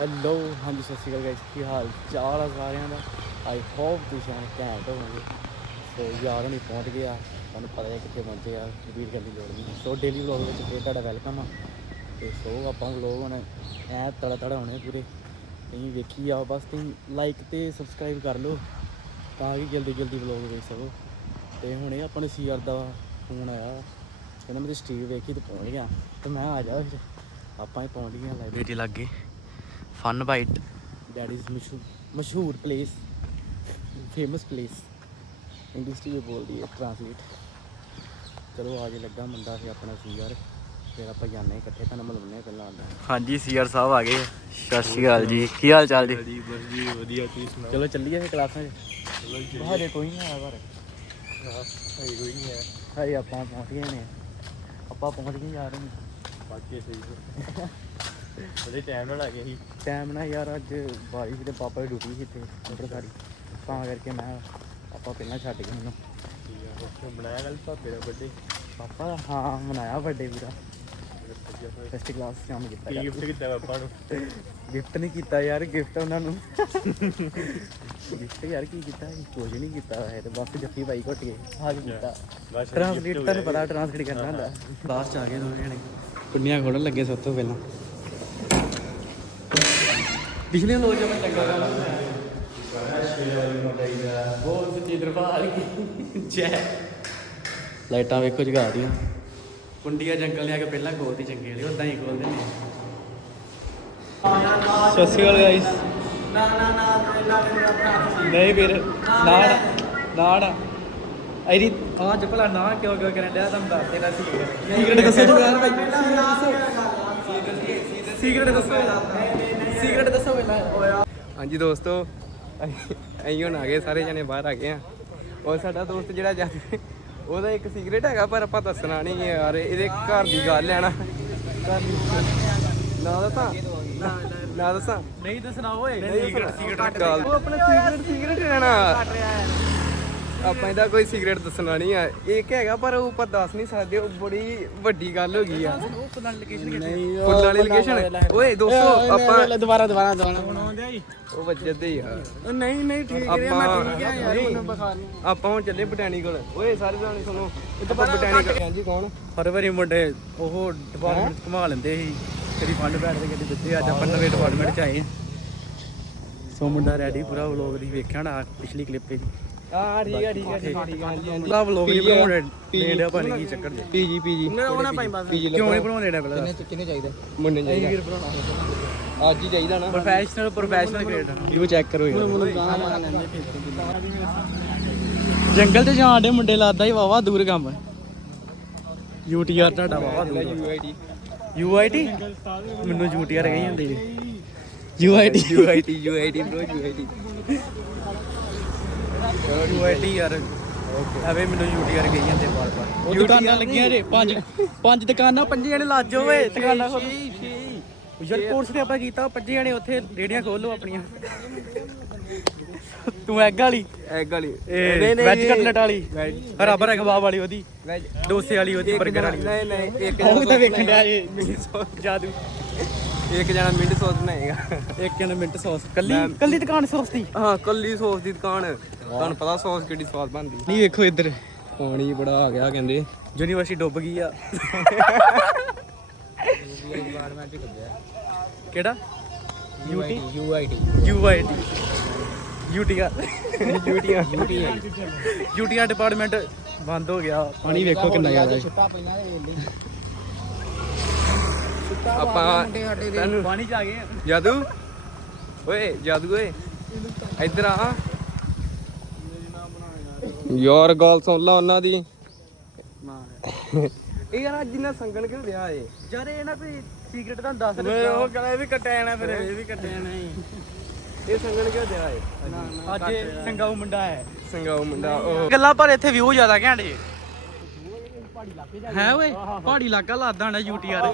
Hello ਹਾਂਜੀ, ਸਤਿ ਸ਼੍ਰੀ ਅਕਾਲ guys ਕੀ ਹਾਲ ਚਾਲ ਆ ਸਾਰਿਆਂ ਦਾ? ਆਈ ਹੋਪ ਤੁਸੀਂ ਸਾਰੇ ਘੈਂਟ ਹੋਵੋਗੇ। ਸੋ ਯਾਰ, ਹੁਣੀ ਪਹੁੰਚ ਗਿਆ ਤੁਹਾਨੂੰ ਪਤਾ ਹੈ ਕਿੱਥੇ ਪਹੁੰਚੇ ਆ ਰਿਪੀਟ ਕਰਨ ਦੀ ਲੋੜ ਨਹੀਂ। ਸੋ ਡੇਲੀ ਵਲੌਗ ਵਿੱਚ ਫੇਰ ਤੁਹਾਡਾ ਵੈਲਕਮ ਆ। ਤੇ ਸੋ ਆਪਾਂ ਵਲੌਗ ਹੁਣ ਐ ਤੜਾ ਤੜਾ ਹੋਣੇ ਪੂਰੇ। ਤੁਸੀਂ ਵੇਖੀ ਜਾਓ, ਬਸ ਤੁਸੀਂ ਲਾਈਕ ਤੇ ਸਬਸਕ੍ਰਾਈਬ ਕਰ ਲਓ, ਤਾਂ ਕਿ ਜਲਦੀ ਜਲਦੀ ਵਲੌਗ ਵੇਖ ਸਕੋ। ਤੇ ਹੁਣੇ ਆਪਾਂ ਨੂੰ ਸੀਆਰ ਦਾ ਫੋਨ ਆਇਆ। ਕਹਿੰਦਾ ਮੇਰੀ ਸਟ੍ਰੀਮ ਵੇਖੀ ਤੇ ਪਹੁੰਚ ਗਿਆ। ਤੇ ਮੈਂ ਆ ਜਾ ਫਿਰ। ਆਪਾਂ ਹੀ ਪਹੁੰਚ ਗਏ ਲਾਇਬ੍ਰੇਰੀ ਲੱਗੇ ਫਨ ਬਾਈਟ ਦੈਟ ਇਜ਼ ਮਸ਼ਹੂਰ ਮਸ਼ਹੂਰ ਪਲੇਸ ਫੇਮਸ ਪਲੇਸ ਇੰਗਲਿਸ਼ ਚ ਵੀ ਬੋਲਦੀ ਹੈ ਟ੍ਰਾਂਸਲੇਟ ਚਲੋ ਆ ਜੇ ਲੱਗਾ ਮੁੰਡਾ ਫਿਰ ਆਪਣਾ ਸੀਆਰ ਫਿਰ ਆਪਾਂ ਜਾਂਦੇ ਹਾਂ ਇਕੱਠੇ ਤੁਹਾਨੂੰ ਮਿਲਉਂਦੇ ਪਹਿਲਾਂ ਆਉਂਦਾ ਹਾਂਜੀ ਸੀਆਰ ਸਾਹਿਬ ਆ ਗਏ ਸਤਿ ਸ਼੍ਰੀ ਅਕਾਲ ਜੀ ਕੀ ਹਾਲ ਚਾਲ ਜੀ ਜੀ ਬਸ ਜੀ ਵਧੀਆ ਤੁਸੀਂ ਸੁਣਾਓ ਚਲੋ ਚੱਲੀਏ ਫਿਰ ਕਲਾਸਾਂ 'ਚ ਹਜੇ ਕੋਈ ਨਹੀਂ ਆਇਆ ਪਰ ਸਹੀ ਕੋਈ ਨਹੀਂ ਹੈ ਹਜੇ ਆਪਾਂ ਪਹੁੰਚ ਗਏ ਨੇ ਆਪਾਂ ਪਹੁੰਚ ਗਏ ਯਾਰ ਬਾਕੀ ਸਹੀ ਟਾਈਮ ਨਾਲ ਆ ਗਏ ਸੀ। ਟਾਈਮ ਨਾ ਯਾਰ ਅੱਜ ਬਾਰਿਸ਼ ਦੇ ਪਾਪਾ ਦੀ ਡਿਊਟੀ ਸੀ ਇੱਥੇ ਅੰਮ੍ਰਿਤਸਰੀ ਤਾਂ ਕਰਕੇ ਮੈਂ ਆਪਾਂ ਪਹਿਲਾਂ ਛੱਡ ਗਏ ਮੈਨੂੰ ਠੀਕ ਆ ਉੱਥੇ ਬਣਾਇਆ ਗੱਲ ਭਾਪੇ ਦਾ ਬਰਥਡੇ ਪਾਪਾ ਹਾਂ ਮਨਾਇਆ ਵੱਡੇ ਵੀਰਾ। ਫਸਟ ਕਲਾਸ ਕੰਮ ਕੀਤਾ ਕੀ ਗਿਫਟ ਕੀਤਾ ਪਾਪਾ ਨੂੰ? ਗਿਫਟ ਨਹੀਂ ਕੀਤਾ ਯਾਰ ਗਿਫਟ ਉਹਨਾਂ ਨੂੰ। ਗਿਫਟ ਯਾਰ ਕੀ ਕੀਤਾ ਕੁਝ ਨਹੀਂ ਕੀਤਾ ਹੈ ਤੇ ਬਸ ਜੱਫੀ ਪਾਈ ਘੁੱਟ ਗਏ ਆ ਕੀ ਕੀਤਾ। ਬਸ ਟ੍ਰਾਂਸਲੇਟ ਤੁਹਾਨੂੰ ਪਤਾ ਟ੍ਰਾਂਸਲੇਟ ਕਰਨਾ ਹੁੰਦਾ। ਕਲਾਸ ਚ ਆ ਗਏ ਦੋਵੇਂ ਜਣੇ। ਕੁੰਡੀਆਂ ਖੋਲਣ ਲੱਗੇ ਸਭ ਤੋਂ ਪਹਿਲਾਂ। ਪਿਛਲੇ ਲੋਕ ਚੰਗਾ ਕੰਮ ਬਹੁਤ ਸੱਚੀ ਦਰਬਾਰ ਕੀ ਜੈ। ਲਾਈਟਾਂ ਵੇਖੋ, ਜਗਾ ਦੀਆਂ ਕੁੰਡੀਆਂ ਜੰਗਲ ਲਿਆ ਕੇ ਪਹਿਲਾਂ ਖੋਲਤੀ ਚੰਗੇ ਵਾਲੀ ਉਦਾਂ ਹੀ ਖੋਲਦੇ ਨੇ। ਸਤਿ ਸ਼੍ਰੀ ਅਕਾਲ ਗਾਇਸ ਨਾ ਨਾ ਨਾ ਨਹੀਂ ਵੀਰ ਨਾ ਨਾ ਨਾ ਐਰੀ ਆਜ ਭਲਾ ਨਾ ਕਿਉਂ ਕਿਉਂ ਕਰਨ ਡਿਆ, ਤੁਹਾਨੂੰ ਦੱਸ ਦੇਣਾ ਸੀ। ਸੀਕ੍ਰੇਟ ਦੱਸੋ। ਜੀ ਯਾਰ ਭਾਈ ਸੀਕ੍ਰੇਟ ਦੱਸੋ ਸੀਕ੍ਰੇਟ ਦੱਸੋ। ਪਹਿਲਾਂ ਹਾਂਜੀ ਦੋਸਤੋ ਅਸੀਂ ਹੁਣ ਆ ਗਏ ਸਾਰੇ ਜਣੇ ਬਾਹਰ ਆ ਗਏ ਆ। ਔਰ ਸਾਡਾ ਦੋਸਤ ਜਿਹੜਾ ਜਦ ਉਹਦਾ ਇੱਕ ਸੀਕ੍ਰੇਟ ਹੈਗਾ ਪਰ ਆਪਾਂ ਦੱਸਣਾ ਨਹੀਂ ਯਾਰ ਇਹਦੇ ਘਰ ਦੀ ਗੱਲ ਹੈ ਨਾ। ਦੱਸਾਂ? ਨਾ ਦੱਸਾਂ? ਨਹੀਂ ਦੱਸਣਾ ਓਏ। ਸੀਕ੍ਰੇਟ ਸੀਕ੍ਰੇਟ ਉਹ ਆਪਣਾ ਸੀਕ੍ਰੇਟ ਸੀਕ੍ਰੇਟ ਰਹਿਣਾ ਆਪਾਂ ਇਹਦਾ ਕੋਈ ਸੀਕ੍ਰੇਟ ਦੱਸਣਾ ਨਹੀਂ ਆ। ਇੱਕ ਹੈਗਾ ਪਰ ਉਹ ਆਪਾਂ ਦੱਸ ਨਹੀਂ ਸਕਦੇ ਉਹ ਬੜੀ ਵੱਡੀ ਗੱਲ ਹੋ ਗਈ ਆ। ਉਹ ਫੁੱਲਾਂ ਲੋਕੇਸ਼ਨ ਨਹੀਂ ਫੁੱਲ ਵਾਲੀ ਲੋਕੇਸ਼ਨ ਓਏ ਦੋਸਤੋ ਆਪਾਂ ਦੁਬਾਰਾ ਦੁਬਾਰਾ ਦੁਬਾਰਾ। ਬਣਾਉਂਦੇ ਆ ਉਹ ਵੱਜਦੇ ਯਾਰ ਨਹੀਂ ਨਹੀਂ ਠੀਕ ਆਪਾਂ ਨਹੀਂ, ਆਪਾਂ ਹੁਣ ਚੱਲੇ ਬਟੈਨੀਕਲ ਓਏ ਸਾਰੇ ਜਾਣੇ ਸੁਣੋ। ਆਪਾਂ ਬਟੈਨੀਕਲ ਹਾਂਜੀ ਕੌਣ? ਹਰ ਵਾਰੀ ਮੁੰਡੇ ਉਹ ਡਿਪਾਰਟਮੈਂਟ ਘੁਮਾ ਲੈਂਦੇ ਸੀ। ਕਦੀ ਫੰਡ ਬੈਠ ਦੇ ਕਦੀ ਦਿੱਤੇ ਅੱਜ ਆਪਾਂ ਨਵੇਂ ਡਿਪਾਰਟਮੈਂਟ ਚ ਆਏ ਆ। ਸੋ ਮੁੰਡਾ ਰੈਡੀ ਪੂਰਾ ਵਲੌਗ ਦੀ ਵੇਖਿਆ ਨਾ ਪਿਛਲੀ ਕਲਿੱਪ ਤੇ ਹਾਂ ਠੀਕ ਆ ਠੀਕ ਆ ਠੀਕ ਆ ਠੀਕ ਆ ਹਾਂਜੀ ਹਾਂਜੀ। ਪੂਰਾ ਵਲੌਗ ਨਹੀਂ ਬਣਾਉਣੇ ਲੈਂਦੇ ਆਪਾਂ ਕੀ ਚੱਕਰ ਜੇ। PG PG. ਉਹਨਾਂ ਭਾਈ ਬਸ। ਕਿਉਂ ਨਹੀਂ ਬਣਾਉਂਦੇ ਨੇ ਪਹਿਲਾਂ? ਕਿੰਨੇ ਚਾਹੀਦਾ? ਮੁੰਡੇ ਚਾਹੀਦਾ। ਅੱਜ ਹੀ ਚਾਹੀਦਾ ਨਾ। Professional professional creator you check ਕਰੋ ਯਾਰ। ਜੰਗਲ ਤੇ ਜਾਣ ਦੇ ਮੁੰਡੇ ਲਾਦਾ ਹੀ ਵਾਵਾ ਦੂਰ ਕੰਮ। ਯੂਟੀਆਰ ਤੁਹਾਡਾ ਵਾਵਾ ਦੂਰ ਯੂਆਈਡੀ ਯੂਆਈਟੀ ਮੈਨੂੰ ਯੂਟੀਆਰ ਕਹੀ ਜਾਂਦੇ ਨੇ। UIT UID UID bro UID UIT ਯਾਰ। ਐਵੇਂ ਮੈਨੂੰ ਯੂਟੀਆਰ ਕਹੀ ਜਾਂਦੇ ਬਾਰ ਬਾਰ ਉਹ ਦੁਕਾਨਾਂ ਲੱਗੀਆਂ ਰੇ ਪੰਜ ਪੰਜ ਦੁਕਾਨਾਂ ਪੰਜੇ ਜਣੇ ਲੱਜ ਓਏ ਦੁਕਾਨਾਂ ਖੋਲ ਯਾਰ ਕੋਰਸ ਤੇ ਆਪਾਂ ਕੀਤਾ ਪੰਜੇ ਜਣੇ ਉੱਥੇ ਰੇੜੀਆਂ ਖੋਲ ਲਓ ਆਪਣੀਆਂ। ਤੂੰ ਐਗ ਵਾਲੀ? ਐਗ ਵਾਲੀ। ਇਹ ਵੈਜ ਕਟਲਟ ਵਾਲੀ ਰਬਰ ਕਬਾਬ ਵਾਲੀ ਉਹਦੀ। ਵੈਜ ਡੋਸੇ ਵਾਲੀ ਉਹਦੀ 버ਗਰ ਵਾਲੀ। ਨਹੀਂ ਨਹੀਂ ਇੱਕ ਉਹ ਤਾਂ ਵੇਖਣ ਡਿਆ ਏ ਜੇ ਜਾਦੂ। ਇੱਕ ਜਣਾ ਮਿੰਟ ਸੌਸ ਬਣਾਏਗਾ। ਇੱਕ ਜਣਾ ਮਿੰਟ ਸੌਸ। ਕੱਲੀ ਕੱਲੀ ਦੁਕਾਨ ਸੌਸ ਦੀ? ਹਾਂ ਕੱਲੀ ਸੌਸ ਦੀ ਦੁਕਾਨ। ਤੁਹਾਨੂੰ ਪਤਾ ਸੌਸ ਕਿੱਡੀ ਸਵਾਦ ਬਣਦੀ ਨਹੀਂ ਵੇਖੋ ਇੱਧਰ। ਪਾਣੀ ਬੜਾ ਆ ਗਿਆ ਕਹਿੰਦੇ। ਯੂਨੀਵਰਸਿਟੀ ਡੁੱਬ ਗਈ ਆ। ਕਿਹੜਾ? ਯੂਟੀ? ਯੂਆਈਡੀ। ਯੂਆਈਟੀ ਯੂਟੀਆਰ ਯੂਟੀਆਂ ਯੂਟੀਆਰ ਡਿਪਾਰਟਮੈਂਟ ਬੰਦ ਹੋ ਗਿਆ। ਪਾਣੀ ਵੇਖੋ ਕਿੰਨਾ ਜ਼ਿਆਦਾ ਆਪਾਂ ਤੈਨੂੰ ਪਾਣੀ ਚ ਆ ਗਏ ਜਾਦੂ? ਓਏ ਜਾਦੂ ਓਏ। ਇੱਧਰ ਆ। ਯਾਰ ਗੱਲ ਸੁਣ ਲਾ ਉਹਨਾਂ ਦੀ। ਇਹ ਯਾਰ ਅੱਜ ਇਹਨਾਂ ਸੰਗਣ ਕਿਉਂ ਰਿਹਾ ਏ? ਯਾਰ ਇਹ ਨਾ ਕੋਈ ਸੀਕ੍ਰੇਟ ਤੁਹਾਨੂੰ ਦੱਸ ਓਏ, ਉਹ ਕਹਿੰਦਾ ਇਹ ਵੀ ਕੱਟਿਆ ਜਾਣਾ ਫਿਰ ਇਹ ਵੀ ਕੱਟਿਆ ਜਾਣਾ ਇਹ ਸੰਗਣ ਕਿਉਂ ਰਿਹਾ ਏ? ਅੱਜ ਸੰਗਾਊ ਮੁੰਡਾ ਹੈ। ਸੰਗਾਉ ਮੁੰਡਾ ਉਹ। ਗੱਲਾਂ ਪਰ ਇੱਥੇ ਵਿਊ ਜ਼ਿਆਦਾ ਘੈਂਟ ਜੇ ਹੈ ਓਏ ਪਹਾੜੀ ਇਲਾਕਾ ਲਾਦਾ ਹਣਾ ਯੂਟੀਆਰ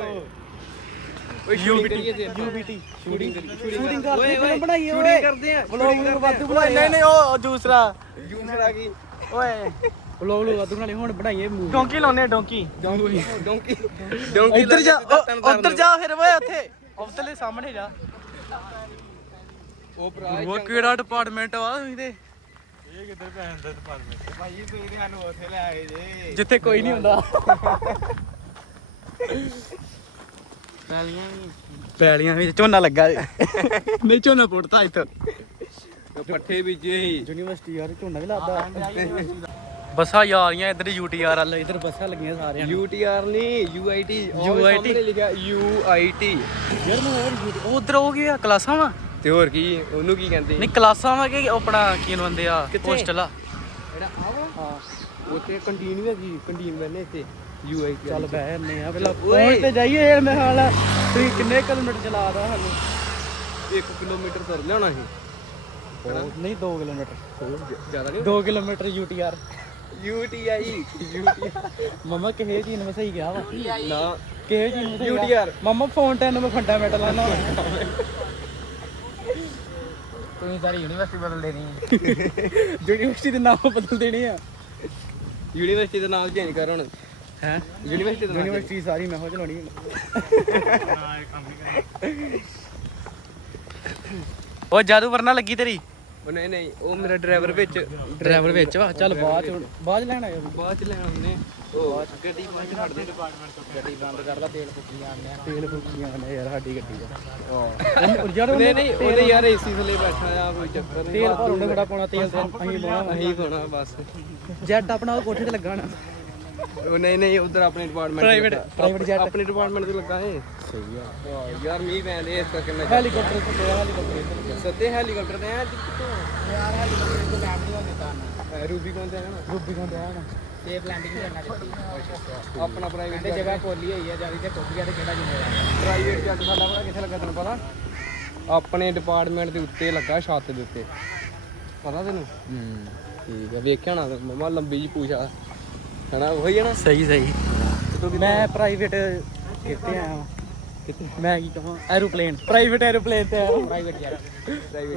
ਓਏ ਯੂਬੀਟੀ ਯੂਬੀਟੀ। ਸ਼ੂਟਿੰਗ ਸ਼ੂਟਿੰਗ ਕਰਦੇ ਫਿਲਮ ਬਣਾਈਏ ਓਏ। ਕਰਦੇ ਆ ਵਲੌਗ ਵਾਧੂ ਬਣਾਈਏ ਨਹੀਂ ਨਹੀਂ ਉਹ ਦੂਸਰਾ ਜੂਸਰ ਆ ਗਈ ਓਏ। ਵਲੌਗ ਲੋ ਵਾਧੂ ਬਣਾਈਏ ਹੁਣ ਬਣਾਈਏ ਡੋਂਕੀ ਲਾਉਨੇ ਡੋਂਕੀ। ਡੋਂਕੀ। ਡੋਂਕੀ। ਇੱਧਰ ਜਾ ਉੱਧਰ ਜਾ ਫਿਰ ਓਏ ਉੱਥੇ। ਉਧਰਲੇ ਸਾਹਮਣੇ ਜਾ। ਉਹ ਭਰਾ ਉਹ ਕਿਹੜਾ ਡਿਪਾਰਟਮੈਂਟ ਵਾ ਤੁਸੀਂ ਤੇ? ਇਹ ਕਿੱਧਰ ਭੈਣ ਦਾ ਡਿਪਾਰਟਮੈਂਟ ਭਾਈ ਤੁਸੀਂ ਤੇ ਸਾਨੂੰ ਉੱਥੇ ਲੈ ਆਏ ਜੇ। ਜਿੱਥੇ ਕੋਈ ਨਹੀਂ ਹੁੰਦਾ। ਪੈਲੀਆਂ ਵਿੱਚ ਝੋਨਾ ਲੱਗਾ ਨਹੀਂ ਝੋਨਾ ਪੁੱਟਦਾ ਇੱਥੇ। ਪੱਠੇ ਬੀਜੇ ਸੀ। ਯੂਨੀਵਰਸਿਟੀ ਯਾਰ ਝੋਨਾ ਵੀ ਲੱਗਦਾ ਬੱਸਾਂ ਜਾ ਰਹੀਆਂ ਇੱਧਰ ਯੂਟੀਆਰ ਵਾਲੇ। ਇਧਰ ਬੱਸਾਂ ਲੱਗੀਆਂ ਸਾਰਿਆਂ UTR ਨਹੀਂ UIT ਸਾਹਮਣੇ ਲਿਖਿਆ UIT ਯਾਰ ਮੈਂ ਹੋਰ ਉਧਰ ਹੋ ਗਿਆ ਕਲਾਸਾਂ ਵਾ? ਤੇ ਹੋਰ ਕੀ ਉਹਨੂੰ ਕੀ ਕਹਿੰਦੇ? ਨਹੀਂ ਕਲਾਸਾਂ ਵਾ ਕਿ ਆਪਣਾ ਕੀ ਕਹਿੰਦੇ ਆ? ਹੋਸਟਲ ਆ। ਜਿਹੜਾ ਆਵਾ ਹਾਂ। ਉੱਥੇ ਕੰਟੀਨ ਵੀ ਹੈਗੀ ਕੰਟੀਨ ਬਣੇ ਇੱਥੇ। ਚੱਲ ਬਹਿ ਨੇ ਆ ਪਹਿਲਾਂ ਓਏ। ਪਹੁੰਚ ਤੇ ਜਾਈਏ ਯਾਰ ਮੈਂ ਹਾਲ ਤੁਸੀਂ ਕਿੰਨੇ ਕਿਲੋਮੀਟਰ ਚਲਾ ਦਾ ਸਾਨੂੰ? 1 ਕਿਲੋਮੀਟਰ ਤੁਰ ਲਿਆਉਣਾ ਸੀ। ਨਹੀਂ 2 ਕਿਲੋਮੀਟਰ। ਜ਼ਿਆਦਾ ਨਹੀਂ। 2 ਕਿਲੋਮੀਟਰ ਯੂਟੀਆਰ UTI UTI ਮਮਾ ਕਿਹੇ ਚੀਜ਼ ਨੂੰ ਮੈਂ ਸਹੀ ਗਿਆ ਵਾ? ਨਾ। ਕਿਹੇ ਚੀਜ਼ ਨੂੰ ਸਹੀ UTR ਮਮਾ ਫੋਨ ਟੈਨ ਮੈਂ ਫੰਡਾਮੈਂਟਲ ਆਣਾ ਤੁਸੀਂ ਸਾਰੀ ਯੂਨੀਵਰਸਿਟੀ ਬਦਲ ਦੇਣੀ ਯੂਨੀਵਰਸਿਟੀ ਦੇ ਨਾਮ ਬਦਲ ਦੇਣੇ ਆ। ਯੂਨੀਵਰਸਿਟੀ ਦਾ ਨਾਮ ਚੇਂਜ ਕਰ ਹੁਣ। ਹੈ? ਯੂਨੀਵਰਸਿਟੀ ਦਾ ਨਾਮ ਯੂਨੀਵਰਸਿਟੀ ਸਾਰੀ ਮੈਂ ਹੋ ਚਲਾਉਣੀ ਨਾ ਇਹ ਕੰਮ ਨਹੀਂ ਕਰਨਾ ਉਹ ਜਾਦੂ ਵਰਨਾ ਲੱਗੀ ਤੇਰੀ? ਉਹ ਨਹੀਂ ਨਹੀਂ ਉਹ ਮੇਰਾ ਡਰਾਈਵਰ ਵਿੱਚ। ਡਰਾਈਵਰ ਵਿੱਚ ਵਾ ਚੱਲ ਬਾਅਦ ਚ ਬਾਅਦ ਚ ਲੈਣ ਆਇਆ ਬਾਅਦ ਚ ਲੈਣ ਆਉਂਦੇ ਉਹ ਗੱਡੀ ਬਾਅਦ ਚ ਖੜਦੇ ਗੱਡੀ ਬੰਦ ਕਰ ਲਾ ਤੇਲ ਫੁੱਕੀ ਜਾਂਦੇ ਆ ਤੇਲ ਫੁੱਕੀ ਜਾਂਦੇ ਯਾਰ ਸਾਡੀ ਗੱਡੀ ਦਾ। ਉਹ ਯਾਰ ਨਹੀਂ ਨਹੀਂ ਉਹਨੇ ਯਾਰ ਏਸੀ ਥੱਲੇ ਬੈਠਾ ਆ ਕੋਈ ਚੱਕਰ ਨਹੀਂ। ਤੇਲ ਭਰ ਉਹਨੇ ਬੜਾ ਪਾਉਣਾ ਤੇਲ ਤੇ ਅਸੀਂ ਪਾਉਣਾ। ਅਸੀਂ ਹੋਣਾ ਬਸ। ਜੈਟ ਆਪਣਾ ਉਹ ਕੋਠੇ ਤੇ ਲੱਗਾ ਨਾ ਉਹ ਨਹੀਂ ਨਹੀਂ ਉਧਰ ਆਪਣੇ ਡਿਪਾਰਟਮੈਂਟ Private- private jet। ਆਪਣੇ ਡਿਪਾਰਟਮੈਂਟ ਤੇ ਲੱਗਾ ਏ ਸਹੀ ਆ। ਯਾਰ ਮੀਂਹ ਪੈਂਦੇ ਇਸ ਕਰਕੇ ਮੈਂ ਹੈਲੀਕਾਪਟਰ ਤੇ ਹੈਲੀਕਾਪਟਰ ਸੱਤੇ ਹੈਲੀਕਾਪਟਰ ਤੇ ਆ ਕਿੱਥੋਂ? ਯਾਰ ਹੈਲੀਕਾਪਟਰ ਤੇ ਲੈਂਡ ਨਹੀਂ ਦਿੱਤਾ ਨਾ ਰੂਬੀ ਕੋਲ ਤੇ ਆ ਨਾ? ਰੂਬੀ ਕੋਲ ਤੇ ਨਾ। ਸੇਫ ਲੈਂਡਿੰਗ ਕਰਨਾ ਦਿੱਤੀ ਆਪਣਾ ਪ੍ਰਾਈਵੇਟ ਜਗ੍ਹਾ ਕੋਲੀ ਹੋਈ ਆ ਜਾਰੀ ਤੇ ਕੋਠੀ ਤੇ ਕਿਹੜਾ ਜ਼ਿੰਮੇਵਾਰ ਪ੍ਰਾਈਵੇਟ ਜੱਟ ਸਾਡਾ ਪਤਾ ਕਿੱਥੇ ਲੱਗਾ ਤੈਨੂੰ ਪਤਾ? ਆਪਣੇ ਡਿਪਾਰਟਮੈਂਟ ਦੇ ਉੱਤੇ ਲੱਗਾ ਛੱਤ ਦੇ ਉੱਤੇ। ਪਤਾ ਤੈਨੂੰ? ਹੂੰ। ਠੀਕ ਆ ਵੇਖਿਆ ਨਾ ਮਮਾ ਲੰਬੀ ਜੀ ਪੂਛਾ ਹਨਾ ਉਹੀ ਹੈ ਨਾ? ਸਹੀ ਸਹੀ। ਮੈਂ ਪ੍ਰਾਈਵੇਟ ਕਿੱਥੇ ਆਇਆ ਮੈਂ ਕੀ ਕਹਾਂ? ਐਰੋਪਲੇਨ ਪ੍ਰਾਈਵੇਟ ਐਰੋਪਲੇਨ ਤੇ ਆਇਆ। ਪ੍ਰਾਈਵੇਟ ਜੈਟ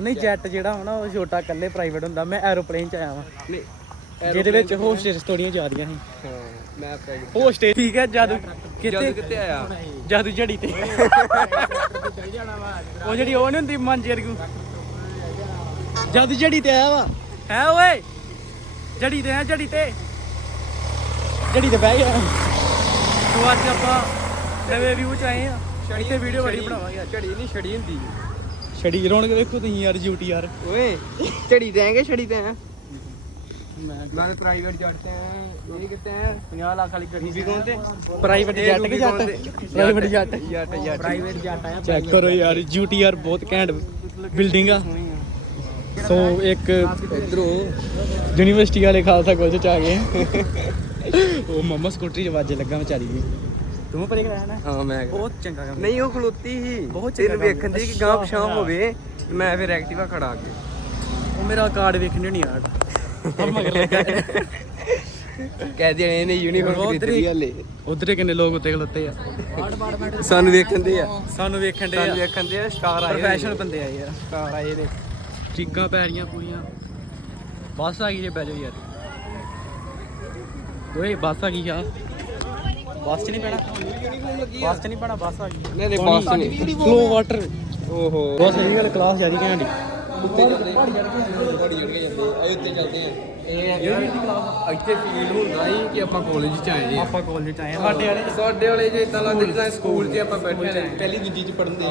ਨਹੀਂ ਜੈਟ ਜਿਹੜਾ ਹੋਣਾ ਉਹ ਛੋਟਾ ਇਕੱਲੇ ਪ੍ਰਾਈਵੇਟ ਹੁੰਦਾ। ਮੈਂ ਐਰੋਪਲੇਨ ਚ ਆਇਆ ਵਾਂ। ਨਹੀਂ ਜਿਹਦੇ ਵਿੱਚ ਹੋਸਟੇਸ ਥੋੜੀਆਂ ਜ਼ਿਆਦੀਆਂ ਸੀ। ਹਾਂ ਮੈਂ ਪ੍ਰਾਈਵੇਟ ਹੋਸਟੇਸ ਠੀਕ ਹੈ ਜਾਦੂ ਕਿੱਥੇ? ਕਿੱਥੇ ਆਇਆ? ਜਾਦੂ ਝੜੀ ਤੇ। ਉਹ ਜਿਹੜੀ ਉਹ ਨਹੀਂ ਹੁੰਦੀ ਮਾਂਜੇ ਵਰਗੂ। ਜਾਦੂ ਝੜੀ ਤੇ ਆਇਆ ਵਾ। ਹੈ ਓਏ? ਝੜੀ ਤੇ ਆ ਝੜੀ ਤੇ। ਝੜੀ ਤੇ ਬਹਿ ਗਿਆ ਤੋ ਅੱਜ ਆਪਾਂ ਨਵੇਂ ਵਿਊ ਚ ਆਏ ਆ ਇੱਥੇ ਵੀਡੀਓ ਬੜੀ ਬਣਾਵਾਂਗੇ ਅੱਜ ਝੜੀ ਨਹੀਂ ਛੜੀ ਹੁੰਦੀ ਛੜੀ ਰੌਣਕ ਵੇਖੋ ਤੁਸੀਂ ਯਾਰ ਡਿਊਟੀ ਯਾਰ ਓਏ ਝੜੀ ਤੇ ਆਏਗੇ ਛੜੀ ਤੇ ਆ ਮੈਂ ਮੈਂ ਪ੍ਰਾਈਵੇਟ ਜੱਟ ਤੇ ਆ ਇਹ ਕਿੱਥੇ ਆ 50 ਲੱਖ ਵਾਲੀ ਗੱਡੀ ਰੂਬੀ ਕੌਣ ਤੇ ਪ੍ਰਾਈਵੇਟ ਇਹ ਜੈਟ ਰੂਬੀ ਕਿ ਕੌਣ ਜੱਟ ਤੇ? ਪ੍ਰਾਈਵੇਟ ਜੱਟ ਜੱਟ ਜੱਟ ਪ੍ਰਾਈਵੇਟ ਜੱਟ ਆਇਆ ਚੈੱਕ ਕਰੋ ਯਾਰ ਯੂਟੀਆਰ ਬਹੁਤ ਘੈਂਟ ਬਿਲਡਿੰਗ ਆ ਸੋ ਇੱਕ ਇਧਰੋਂ ਯੂਨੀਵਰਸਿਟੀ ਵਾਲੇ ਆ ਉਹ ਮੰਮਾ ਸਕੂਟਰੀ 'ਚ ਵਾਜੇ ਲੱਗਾ ਵਿਚਾਰੀ ਦੀ। ਤੂੰ ਪਰੇ ਕਰਾਇਆ ਨਾ? ਹਾਂ ਮੈਂ ਬਹੁਤ ਚੰਗਾ ਕੰਮ ਨਹੀਂ ਉਹ ਖਲੋਤੀ ਸੀ। ਬਹੁਤ ਚੰਗਾ ਤੈਨੂੰ ਵੇਖਣ ਦੀ ਕਿ ਗਾਂ ਪਛਾਂ ਹਾਂ। ਹੋਵੇ ਮੈਂ ਫਿਰ ਐਕਟਿਵਾ ਖੜਾ ਕੇ ਉਹ ਮੇਰਾ ਕਾਰਡ ਵੇਖਣ ਨਹੀਂ ਯਾਰ ਹਮ ਮਗਰ ਲੱਗਾ। ਕਹਿ ਦੇ ਇਹਨੇ ਯੂਨੀਫਾਰਮ ਖਰੀਦੀ ਹਲੇ। ਉਧਰੇ ਕਿੰਨੇ ਲੋਕ ਉੱਤੇ ਖਲੋਤੇ ਆ। ਸਾਨੂੰ ਵੇਖਣ ਦੇ ਆ। ਸਾਨੂੰ ਵੇਖਣ ਦੇ ਸਾਨੂੰ ਵੇਖਣ ਦੇ ਆ ਸਟਾਰ ਆਏ ਪ੍ਰੋਫੈਸ਼ਨਲ ਬੰਦੇ ਆ ਯਾਰ। ਸਟਾਰ ਆਏ ਨੇ। ਚੀਕਾਂ ਪੈ ਰਹੀਆਂ ਪੂਰੀਆਂ। ਬੱਸ ਆ ਗਈ ਜੇ ਬਹਿ ਜਾਓ ਯਾਰ। ਓਏ ਬੱਸ ਆ ਗਈ ਆ ਬੱਸ 'ਚ ਨਹੀਂ ਪੈਣਾ? ਬੱਸ 'ਚ ਨਹੀਂ ਪੈਣਾ ਬੱਸ ਆ ਗਈ। ਨਹੀਂ ਨਹੀਂ ਬੱਸ ਨਹੀਂ। ਫਲੋ ਵਾਟਰ ਓਹੋ। ਬਹੁਤ ਸਹੀ ਗੱਲ ਕਲਾਸ ਜਿਆਦੀ ਘੈਂਟ ਉੱਤੇ ਚੱਲਦੇ ਪਹਾੜੀ ਚੜ ਕੇ ਪਹਾੜੀ ਚੜ ਕੇ ਜਾਂਦੇ ਆ ਉੱਤੇ ਚੱਲਦੇ ਆ। ਇਹ ਯਾਰ ਇੱਥੇ ਫੀਲ ਹੁੰਦਾ ਹੀ ਕਿ ਆਪਾਂ ਕਾਲਜ ਚ ਆਏ ਆ। ਆਪਾਂ ਕਾਲਜ 'ਚ ਆਏ ਆ ਸਾਡੇ ਵਾਲੇ ਸਾਡੇ ਵਾਲੇ ਜੇ ਇਦਾਂ ਲੱਗਦਾ ਜਿੱਦਾਂ ਸਕੂਲ 'ਚ ਆਪਾਂ ਬੈਠੇ ਨੇ ਪਹਿਲੀ ਦੂਜੀ 'ਚ ਪੜ੍ਹਦੇ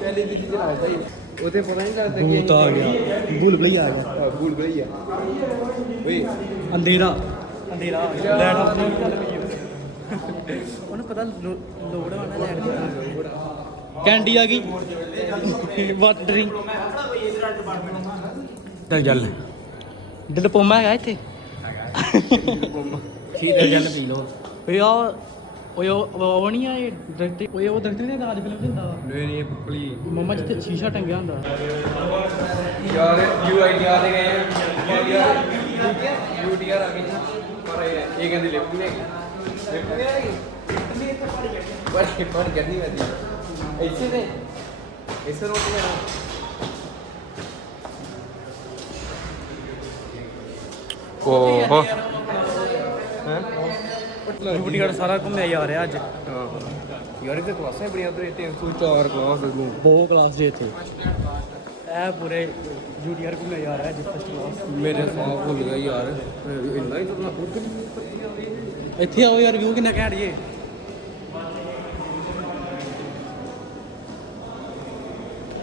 ਪਹਿਲੀ ਦੂਜੀ 'ਚ ਲੱਗਦਾ ਹੀ ਉਹਦੇ ਪਤਾ ਨਹੀਂ ਲੱਗਦਾ ਕਿ ਭੂਤ ਆ ਗਿਆ। ਬੁਲਬੁਲ ਆ ਗਿਆ। ਭੂਲ ਗਈ ਆ। ਓਏ ਅੰਧੇਰਾ। ਅੰਧੇਰਾ ਆ ਗਿਆ। ਲੈਟ ਆਪਣੀ ਚੱਲ ਪਈ ਆ। ਉਹਨੂੰ ਪਤਾ ਲੋੜ ਆ ਨਾ ਲੈਟ ਦੀ। ਕੈਂਡੀ ਆ ਗਈ। ਵਾਟਰ ਡਰਿੰਕ ਚੱਲ ਚੱਲ ਡਿਪਲੋਮਾ ਹੈਗਾ ਇੱਥੇ। ਠੀਕ ਹੈ ਚੱਲ ਪੀ ਲੋ ਓਏ ਆ ਓਏ ਉਹ ਉਹ ਨਹੀਂ ਆ ਇਹ ਦਰਖਤ ਓਏ ਉਹ ਦਰਖਤ ਨਹੀਂ ਦਾਜ ਫਿਲਮ ਚ ਹੁੰਦਾ ਨਹੀਂ ਨਹੀਂ ਪਪਲੀ। ਮੰਮਾ ਜਿੱਥੇ ਸ਼ੀਸ਼ਾ ਟੰਗਿਆ ਹੁੰਦਾ। ਯਾਰ ਯੂਆਈਟੀ ਆ ਗਏ ਯਾਰ ਯੂਟੀਆਰ ਆ ਗਈ। ਪਰ ਇਹ ਕਹਿੰਦੀ ਲਿਫਟ ਨਹੀਂ ਹੈਗੀ। ਲਿਫਟ ਨਹੀਂ ਹੈਗੀ? ਪਰ ਪਰ ਗੱਡੀ ਵਾਦੀ ਇੱਥੇ ਤੇ ਇਸੇ ਰੋਡ ਤੇ ਓਹੋ ਹੈ ਡਿਊਟੀ ਸਾਰਾ ਘੁੰਮਿਆ ਜਾ ਰਿਹਾ ਅੱਜ ਯਾਰ ਇਹਦੇ ਕਲਾਸਾਂ ਬੜੀਆਂ ਉਧਰ 304 ਕਲਾਸ ਨੂੰ ਬਹੁਤ ਕਲਾਸ ਜੇ ਇੱਥੇ ਇਹ ਪੂਰੇ ਜੂਨੀਅਰ ਘੁੰਮੇ ਜਾ ਰਿਹਾ ਜਿਸ ਫਸਟ ਕਲਾਸ ਮੇਰੇ ਸਾਹ ਭੁੱਲ ਗਿਆ ਯਾਰ ਇੰਨਾ ਹੀ ਤਾਂ ਇੱਥੇ ਆਓ ਯਾਰ ਵਿਊ ਕਿੰਨਾ ਘੈਂਟ ਜੇ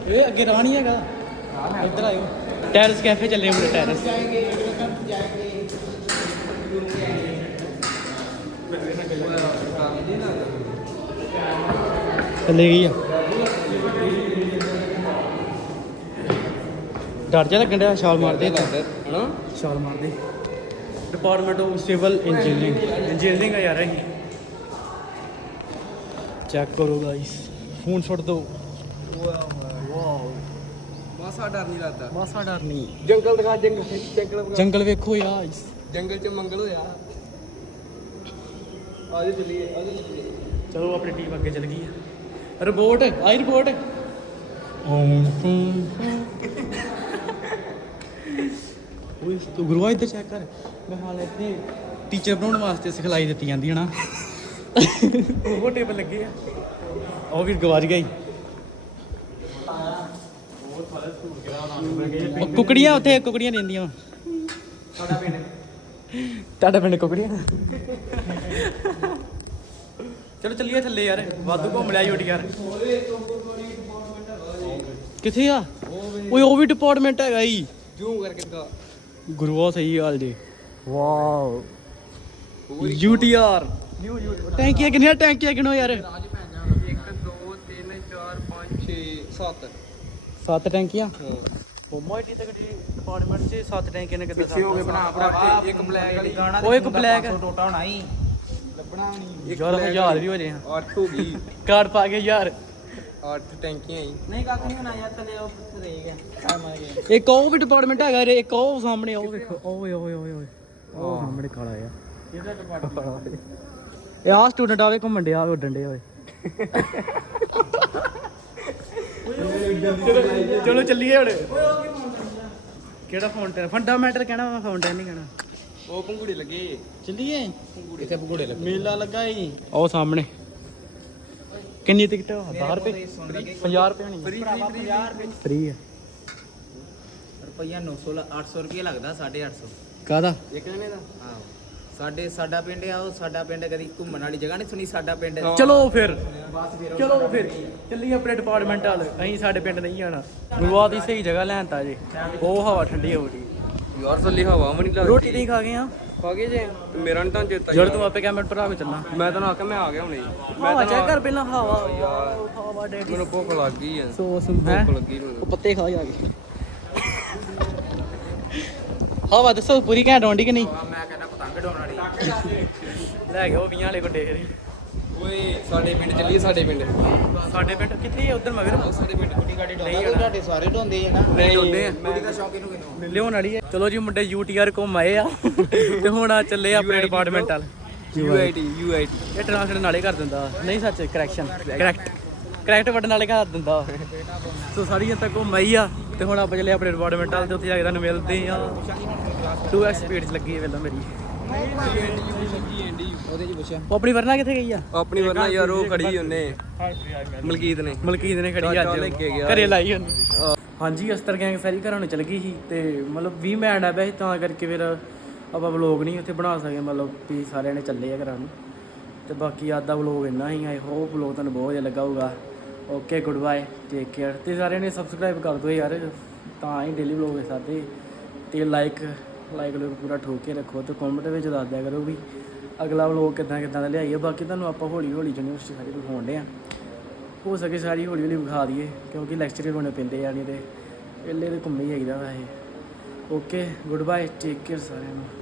ਇਹ ਅੱਗੇ ਰਾਹ ਨਹੀਂ ਹੈਗਾ। ਇੱਧਰ ਆਇਓ। ਟੈਰਸ ਕੈਫੇ ਚੱਲੇ ਹਾਂ ਪੂਰੇ ਟੈਰਸ ਚੱਲੇ ਗਈ ਆ। ਡਰ ਜਾ ਲੱਗਣ ਡਿਆ ਛਾਲ ਮਾਰਦੇ ਹਨਾ? ਛਾਲ ਮਾਰਦੇ। Department of civil engineering engineering ਆ ਯਾਰ ਅਸੀਂ ਚੈੱਕ ਕਰੋ ਗਾਇਸ ਫੋਨ ਛੱਡ ਦੋ ਵਾਓ ਮਾਸਾ ਡਰ ਨਹੀਂ ਲੱਗਦਾ। ਮਾਸਾ ਡਰ ਨਹੀਂ। ਜੰਗਲ ਦਿਖਾ ਜੰਗਲ ਜੰਗਲ ਦਿਖਾ। ਜੰਗਲ ਵੇਖੋ ਯਾਰ। ਜੰਗਲ ਚ ਮੰਗਲ ਹੋਇਆ। ਆਜੋ ਚੱਲੀਏ ਆਜੋ ਚੱਲੀਏ। ਚਲੋ ਆਪਣੀ ਟੀਮ ਅੱਗੇ ਚੱਲ ਗਈ ਆ। ਰਿਪੋਰਟ ਆਈ ਰਿਪੋਰਟ। ਓਏ ਤੂੰ ਗੁਰੂਆ ਇੱਧਰ ਚੈੱਕ ਕਰ। ਮੈਂ ਹਾਲ ਇੱਥੇ ਟੀਚਰ ਬਣਾਉਣ ਵਾਸਤੇ ਸਿਖਲਾਈ ਦਿੱਤੀ ਜਾਂਦੀ ਹੈ ਨਾ। ਉਹ ਟੇਬਲ ਲੱਗੇ ਆ। ਉਹ ਵੀ ਗਵਾਚ ਗਈ। ਉਹ ਕੁਕੜੀਆਂ ਉੱਥੇ ਕੁਕੜੀਆਂ ਰਹਿੰਦੀਆਂ ਤੁਹਾਡਾ ਪਿੰਡ? ਤੁਹਾਡਾ ਪਿੰਡ ਕੁਕੜੀਆਂ? ਚਲੋ ਚੱਲੀਏ ਥੱਲੇ ਯਾਰ ਵਾਧੂ ਘੁੰਮ ਲਿਆ ਯੂਟੀ ਯਾਰ। ਕਿੱਥੇ ਆ? ਓਏ ਉਹ ਵੀ ਡਿਪਾਰਟਮੈਂਟ ਹੈਗਾ ਈ ਜੂਮ ਕਰਕੇ ਦਿਖਾ। ਗੁਰੂਆ ਸਹੀ ਹਾਲ ਜੀ। ਵਾਓ। ਯੂਟੀਆਰ। ਟੈਂਕੀਆਂ ਕਿੰਨੀਆਂ ਟੈਂਕੀਆਂ ਕਿਨੋ ਯਾਰ। 1 2 3 4 5 6 7 ਸੱਤ ਟੈਂਕੀਆਂ। ਹਾਂ। ਤੱਕ ਡਿਪਾਰਟਮੈਂਟ 'ਚ ਸੱਤ ਟੈਂਕੀਆਂ ਨੇ ਕਿੱਦਾਂ ਪਿੱਛੇ ਹੋ ਗਏ ਬਣਾ ਭਰਾ ਇੱਕ ਬਲੈਕ ਵਾਲੀ ਉਹ ਇੱਕ ਬਲੈਕ ਟੋਟਾ ਹੋਣਾ ਹੀ। ਲੱਭਣਾ ਨਹੀਂ। ਯਾਰ ਹਜ਼ਾਰ ਵੀ ਹੋ ਜੇ 8 ਹੋ ਗਈ। ਕਾਰਡ ਪਾ ਕੇ ਯਾਰ। 8 ਟੈਂਕੀਆਂ ਹੀ। ਨਹੀਂ ਕੱਖ ਨਹੀਂ ਹੋਣਾ ਯਾਰ ਥੱਲੇ ਉਹ ਰਹਿ ਗਿਆ। ਟਾਈਮ ਆ ਗਿਆ। ਇੱਕ ਉਹ ਵੀ ਡਿਪਾਰਟਮੈਂਟ ਹੈਗਾ ਰੇ ਇੱਕ ਉਹ ਸਾਹਮਣੇ ਉਹ ਵੇਖੋ ਓਏ ਓਏ ਓਏ ਓਏ। ਉਹ ਸਾਹਮਣੇ ਕਾਲਾ ਆ ਇਹਦਾ ਡਿਪਾਰਟਮੈਂਟ ਇਹ ਆ ਸਟੂਡੈਂਟ ਆਵੇ ਘੁੰਮਣ ਡਿਆ ਆਵੇ ਉੱਡਣ ਡਿਆ ਓਏ। ਚਲੋ ਚਲੋ ਚੱਲੀਏ ਹੁਣ ਕਿਹੜਾ ਫਾਊਂਟੇਨ ਫੰਡਾਮੈਂਟਲ ਕਹਿਣਾ ਮੈਂ ਫਾਊਂਟੇਨ ਨਹੀਂ ਕਹਿਣਾ। ਉਹ ਪੰਗੂੜੇ ਲੱਗੇ। ਚੱਲੀਏ? ਇੱਥੇ ਭਗੂੜੇ ਲੱਗੇ। ਮੇਲਾ ਲੱਗਾ ਹੀ ਉਹ ਸਾਹਮਣੇ। ਕਿੰਨੀ ਟਿਕਟ 10 ਰੁਪਏ? 50 ਰੁਪਏ ਨਹੀਂ ਫਰੀ ਫਰੀ 50 ਰੁਪਏ। ਫ੍ਰੀ ਆ। ਰੁਪਈਆ 900 800 ਰੁਪਏ ਲੱਗਦਾ 850 ਕਾਦਾ ਇੱਕ ਜਣੇ ਦਾ? ਹਾਂ ਸਾਡੇ ਸਾਡਾ ਪਿੰਡ ਆ ਉਹ ਸਾਡਾ ਪਿੰਡ ਕਦੀ ਘੁੰਮਣ ਵਾਲੀ ਜਗ੍ਹਾ ਨਹੀਂ ਸੁਣੀ ਸਾਡਾ ਪਿੰਡ ਚਲੋ ਫਿਰ ਚਲੋ ਫਿਰ ਚੱਲੀਏ ਆਪਣੇ ਡਿਪਾਰਟਮੈਂਟ ਵਾਲ। ਅਸੀਂ ਸਾਡੇ ਪਿੰਡ ਨਹੀਂ ਆਣਾ ਗੁਰੂਆ ਦੀ ਸਹੀ ਜਗ੍ਹਾ ਲੈਣ ਤਾ ਜੀ। ਉਹ ਹਵਾ ਠੰਡੀ ਹੋ ਗਈ। ਯਾਰ ਥੱਲੇ ਹਵਾ ਵੀ ਨਹੀਂ ਲੱਗਦੀ। ਰੋਟੀ ਨਹੀਂ ਖਾ ਗਏ ਆ? ਖਾ ਗਏ ਜੇ। ਤੇ ਮੇਰਾ ਨਹੀਂ ਤਾਂ ਚੇਤਾ ਜਦ ਤੂੰ ਆਪੇ ਕੈਮਰਾ ਭਰਾ ਕੇ ਚੱਲਣਾ। ਮੈਂ ਤੈਨੂੰ ਆਖਿਆ ਮੈਂ ਆ ਗਿਆ ਹੁਣੇ। ਮੈਂ ਹਵਾ ਤੈਨੂੰ ਚੈੱਕ ਕਰ ਪਹਿਲਾਂ ਹਵਾ। ਯਾਰ। ਹਵਾ ਡੇਡੀ। ਮੈਨੂੰ ਭੁੱਖ ਲੱਗ ਗਈ ਆ। ਸੋਸ ਭੁੱਖ ਹੈ? ਲੱਗੀ ਮੈਨੂੰ। ਉਹ ਪੱਤੇ ਖਾ ਜਾ ਕੇ। ਹਵਾ ਦੱਸੋ ਪੂਰੀ ਘੈਂਟ ਆਉਂਦੀ ਕਿ ਨਹੀਂ? ਵਾਲੀ। ਲੈ ਗਿਆ ਉਹ 20 ਵਾਲੇ ਗੁੱਡੇ ਖਰੀ ਓਏ ਸਾਡੇ ਪਿੰਡ ਚੱਲੀਏ ਸਾਡੇ ਪਿੰਡ। ਸਾਡੇ ਪਿੰਡ ਕਿੱਥੇ ਆ ਉਧਰ ਮਗਰ? ਸਾਡੇ ਪਿੰਡ ਕੁੜੀ ਗਾੜੀ ਨਹੀਂ ਆਉਣਾ। ਤੁਹਾਡੇ ਸਾਰੇ ਢੋਂਦੇ ਆ ਨਾ। ਨਹੀਂ ਹੁੰਦੇ ਆ। ਕੁੜੀ ਦਾ ਸ਼ੌਕ ਇਹਨੂੰ ਕਿਨੂੰ। ਲਿਆਉਣ ਵਾਲੀ ਹੈ ਚਲੋ ਜੀ ਮੁੰਡੇ ਯੂਟੀਆਰ ਘੁੰਮ ਆਏ ਆ। ਤੇ ਹੁਣ ਆ ਚੱਲੇ ਆ ਆਪਣੇ ਡਿਪਾਰਟਮੈਂਟ ਵਾਲ। ਯੂਆਈਟੀ ਯੂਆਈਟੀ ਇਹ ਟ੍ਰਾਂਸਲੇਟ ਨਾਲੇ ਕਰ ਦਿੰਦਾ। ਨਹੀਂ ਸੱਚ ਕਰੈਕਸ਼ਨ ਕਰੈਕਟ ਕਰੈਕਟ ਵੱਡ ਨਾਲੇ ਕਰ ਦਿੰਦਾ। ਸੋ ਸਾਰੀ ਜਨਤਾ ਘੁੰਮ ਆਈ ਆ। ਤੇ ਹੁਣ ਆਪਾਂ ਚੱਲੇ ਆਪਣੇ ਡਿਪਾਰਟਮੈਂਟ ਵਾਲ ਤੇ ਉੱਥੇ ਜਾ ਕੇ ਤੁਹਾਨੂੰ ਮਿਲਦੇ ਆ। 2x ਸਪੀਡ 'ਚ ਲੱਗੀ ਹੈ ਵੇਲਾ ਮੇਰੀ। ਉਹ ਆਪਣੀ ਵਰਨਾ ਕਿੱਥੇ ਗਈ ਆ? ਆਪਣੀ ਵਰਨਾ ਯਾਰ ਉਹ ਖੜੀ ਉਹਨੇ। ਮਲਕੀਤ ਨੇ। ਮਲਕੀਤ ਨੇ ਖੜੀ ਅੱਜ। ਲੈ ਕੇ ਗਿਆ। ਘਰੇ ਲਾਈ ਉਹਨੇ। ਹਾਂਜੀ ਅਸਤਰ ਗੈਂਗ ਸਾਰੀ ਘਰਾਂ ਨੂੰ ਚਲ ਗਈ ਸੀ ਤੇ ਮਤਲਬ 20 ਮੈਂਡ ਆ ਵੈਸੇ ਤਾਂ ਕਰਕੇ ਫਿਰ ਆਪਾਂ ਵਲੋਗ ਨਹੀਂ ਉੱਥੇ ਬਣਾ ਸਕੇ ਮਤਲਬ ਵੀ ਸਾਰਿਆਂ ਨੇ ਚੱਲੇ ਆ ਘਰਾਂ ਨੂੰ। ਤੇ ਬਾਕੀ ਅੱਜ ਦਾ ਵਲੋਗ ਇੰਨਾ ਹੀ ਆਈ ਹੋਪ ਵਲੋਗ ਤੁਹਾਨੂੰ ਬਹੁਤ ਵਧੀਆ ਲੱਗਾ ਹੋਊਗਾ। Okay goodbye take care ਤੇ ਸਾਰਿਆਂ ਨੇ ਸਬਸਕ੍ਰਾਈਬ ਕਰ ਦਿਓ ਯਾਰ ਤਾਂ ਹੀ ਡੇਲੀ ਵਲੋਗ ਸਾਡੇ। ਤੇ ਲਾਈਕ ਲਾਈਕ ਲੋਕ ਪੂਰਾ ਠੋਕ ਕੇ ਰੱਖੋ ਤੇ ਕਮੈਂਟ ਵਿੱਚ ਦੱਸ ਦਿਆ ਕਰੋ ਵੀ ਅਗਲਾ ਵਲੋਗ ਕਿੱਦਾਂ ਕਿੱਦਾਂ ਦਾ ਲਿਆਈਏ। ਬਾਕੀ ਤੁਹਾਨੂੰ ਆਪਾਂ ਹੌਲੀ ਹੌਲੀ ਯੂਨੀਵਰਸਿਟੀ ਸਾਰੀ ਦਿਖਾਉਣ ਦੇ ਆ। ਹੋ ਸਕੇ ਸਾਰੀ ਹੌਲੀ ਹੌਲੀ ਵਿਖਾ ਦਈਏ, ਕਿਉਂਕਿ ਲੈਕਚਰ ਹੀ ਹੋਣੇ ਪੈਂਦੇ ਆ ਨਹੀਂ ਤੇ ਪਹਿਲੇ ਤੇ ਘੁੰਮੇ ਹੀ ਆਈਦਾ ਵੈਸੇ। Okay goodbye take care ਸਾਰਿਆਂ ਨੂੰ।